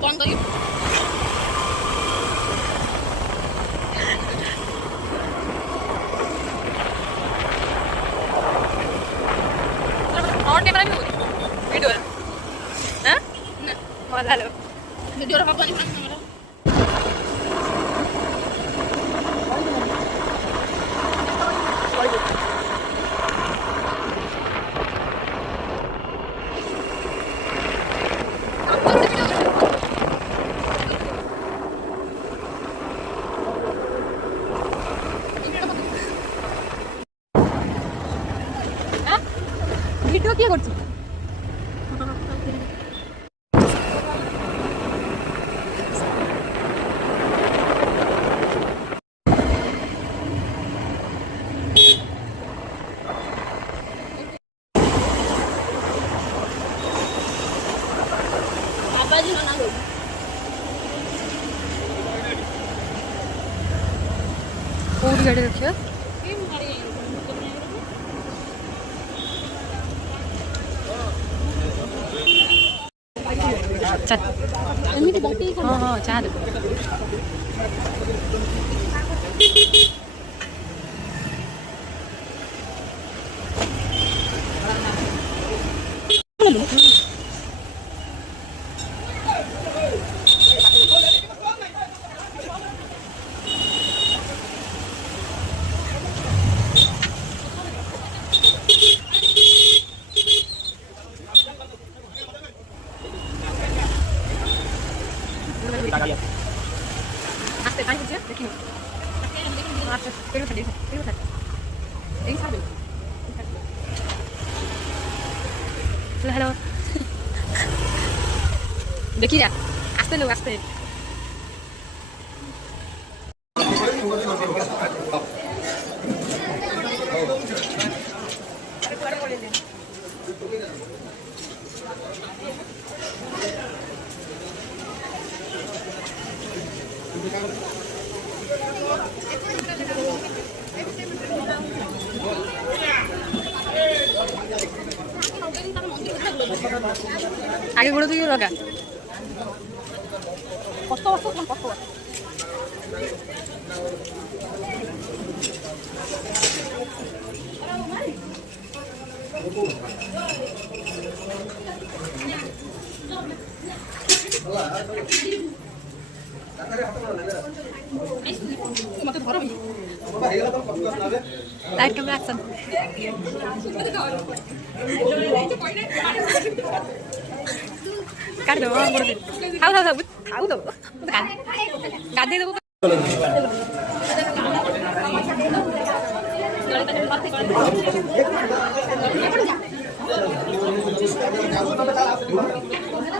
कौन करी और कैमरा भी होगी वीडियो हां मजा लो वीडियो रा पापा नहीं मेरा वीडियो किया करछ आबाजी ना लो पूरी गाड़ी रखियो हाँ हाँ चाह दे Aste, tanya dia, dekini. Aste, perlu tadi. Ini sabi. Hello. देखिए यार आस्ते लोग आस्ते आगे गोड़ तो लगा कष्ट कष्ट कष्ट मत धरो लाइट कैमरा एक्शन काट दो बोल दे खाओ खाओ खाओ दो गादे दो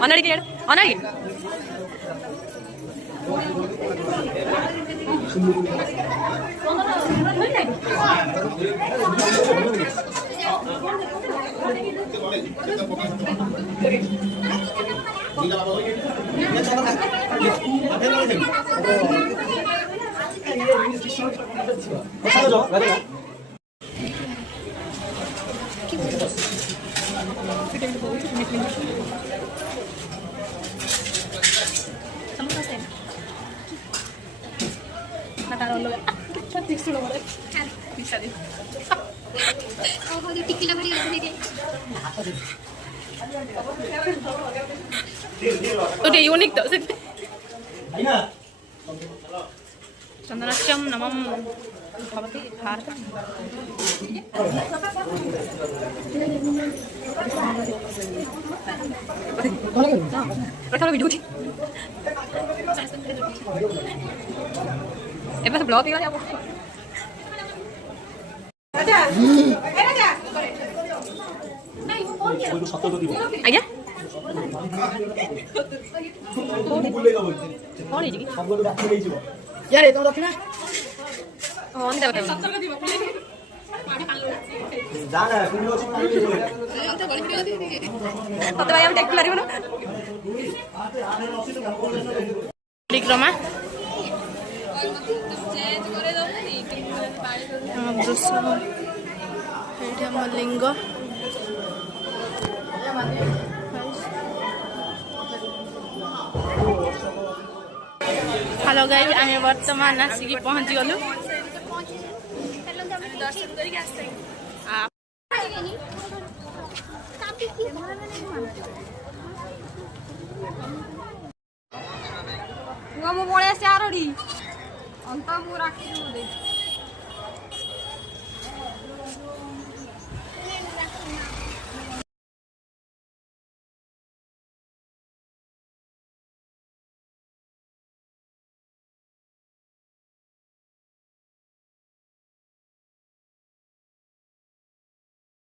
अनाड़ी के अनाड़ी तो ये यूनिक तो चंदनाच्यम नमम भवति भारतम रखा वीडियो थी ए बस ब्लॉग दिया आप आज्ञा कौन है यार ये तो रखना कौन दे बता जाना वीडियो तो बड़ी वीडियो दे तो भाई हम टेक लारिबो ना विक्रमा चेंज करे दउनी हम दृश्य एठी हम लिंग हेलो गाइस आमे वर्तमान आसिकी पहुंची गलु दर्शन करके आसे मु पळे आसे आरोडी अंत मु राखी दे